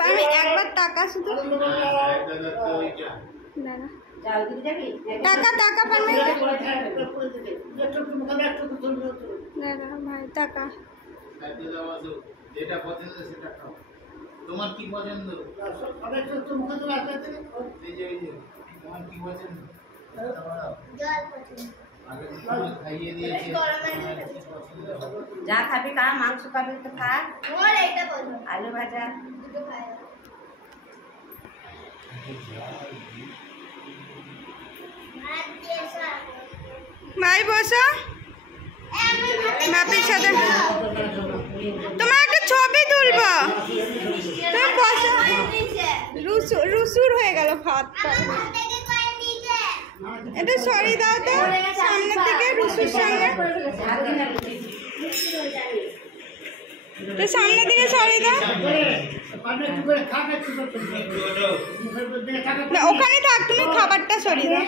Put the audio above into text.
আমি একবার টাকা শুধু টাকা টাকা পারবে ভাই টাকা যেটা পছন্দ সেটা খাও। তোমার কি পছন্দ? তোমার কি পছন্দ? খাইয়ে দিয়েছে যা খাবি খা, মাংস খাবি তো খা, আলু ভাজা ভাই বসো বাপির সাথে তোমার একটা ছবি তুলবো তুমি বসো রুসুর হয়ে গেল ভাতটা এটা সরি দাও তো সামনের দিকে রুসুর সামনে তো সামনের দিকে সরি দাও ওখানে থাক তুমি খাবারটা সরিয়ে দাও